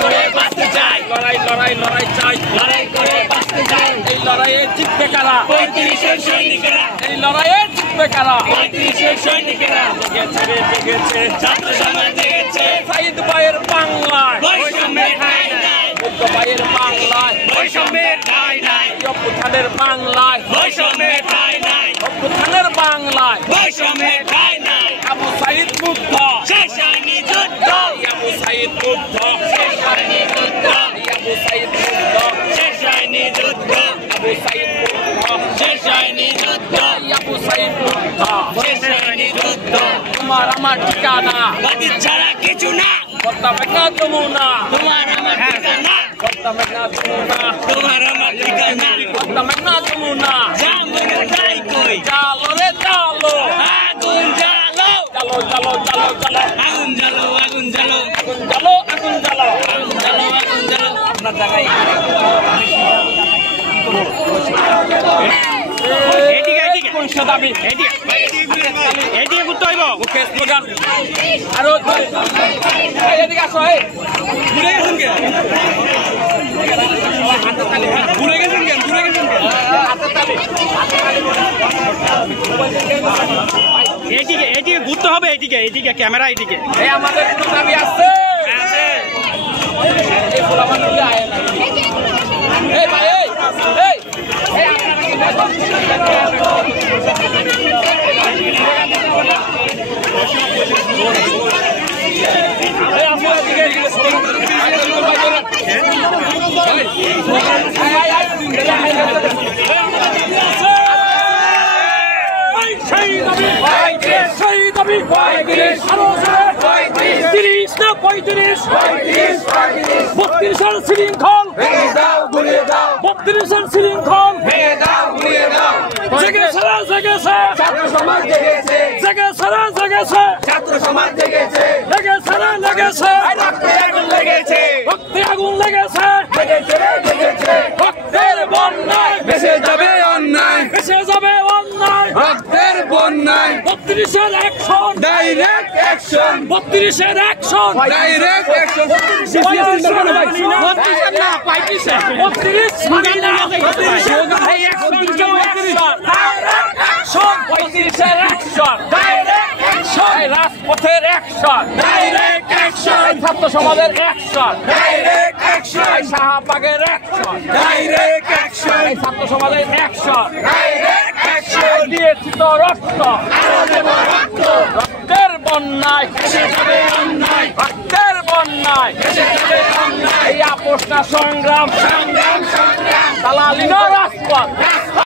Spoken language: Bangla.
করে বাঁচতে চাই, লড়াই লড়াই লড়াই চাই, লড়াই করে বাঁচতে চাই। এই লড়াইয়ে জিতবে কারা, 35-এর সৈনিকেরা, এই লড়াইয়ে জিতবে কারা, 35-এর সৈনিকেরা। জেগেছে রে জেগেছে, ছাত্র সমাজ জেগেছে, সাইদ ভাইয়ের বাংলায়, বৈষম্যের ঠাঁই নাই, বুদ্ধ ভাইয়ের বাংলায়, বৈষম্যের ঠাঁই নাই, অভ্যুত্থানের বাংলায়, বৈষম্যের ঠাঁই নাই, অভ্যুত্থানের বাংলায়, বৈষম্যের ঠাঁই নাই। আবু সাইদ মুগ্ধ, শেষ হয়নি যুদ্ধ, আবু সাইদ মুগ্ধ, শেষ হয়নি যুদ্ধ, আবু সাইদ মুগ্ধ, শেষ হয়নি যুদ্ধ, আবু সাইদ মুগ্ধ, শেষ হয়নি যুদ্ধ, আবু সাইদ মুগ্ধ। শেষ হয়নি যুদ্ধ। তোমার আমার ঠিকানা, বাতিল ছাড়া কিছু না, করতাম না যমুনা, তোমার আমার ঠিকানা, করতাম না যমুনা, তোমার আমার ঠিকানা। করতাম না যমুনা। জামুন তাই কই, চালো রে চালো, আগুন জ্বালো, চালো চালো চালো চালো, আগুন জ্বালো, আগুন জ্বালো, আগুন জ্বালো আগুন জ্বালো। আগুন জ্বালো, আগুন জ্বালো। আপনার জায়গায় এদিকে এদিকে কোনটা দাবি, এদিকে এদিকে ঘুরতে হইব। মুখে স্লোগান আরো ধরে। এই এদিকে আসো, এই ঘুরে গেছেন কেন, ঘুরে গেছেন কেন, ঘুরে গেছেন কেন, হাতের তালি, হাতের তালি। এদিকে এদিকে ঘুরতে হবে, এদিকে এদিকে ক্যামেরা এদিকে। এই আমাদের কোনো দাবি আছে, এই পোলাপান গুলো আয় না। এই ভাই, এই এই এই এই আপু এদিকে এদিকে শৃঙ্খল, 32 শৃঙ্খল, জেগেছে জেগেছে ছাত্র সমাজ জেগেছে, জেগেছে জেগেছে, ছাত্র সমাজ জেগেছে, লেগেছে লেগেছে, রক্তে আগুন লেগেছে, রক্তে আগুন লেগেছে, জেগেছে রে জেগেছে, রক্তের বন্যায় ভেসে যাবে অন্যায়, ভেসে যাবে অন্যায়, রক্তের বন্যায়, 32-এর অ্যাকশন, ডাইরেক্ট অ্যাকশন, 32-এর অ্যাকশন, ডাইরেক্ট অ্যাকশন। রাজপথের অ্যাকশন, ডাইরেক্ট অ্যাকশন, ছাত্র সমাজের অ্যাকশন, ডাইরেক্ট অ্যাকশন, শাহবাগের অ্যাকশন, ডাইরেক্ট অ্যাকশন, ছাত্র সমাজের অ্যাকশন, ডাইরেক্ট অ্যাকশন, দিয়েছি তো রক্ত, আরো দেব রক্ত, রক্তের বন্যায়, ভেসে যাবে অন্যায়, রক্তের বন্যায়, ভেসে যাবে অন্যায়, এই আপোষ না সংগ্রাম, সংগ্রাম সংগ্রাম,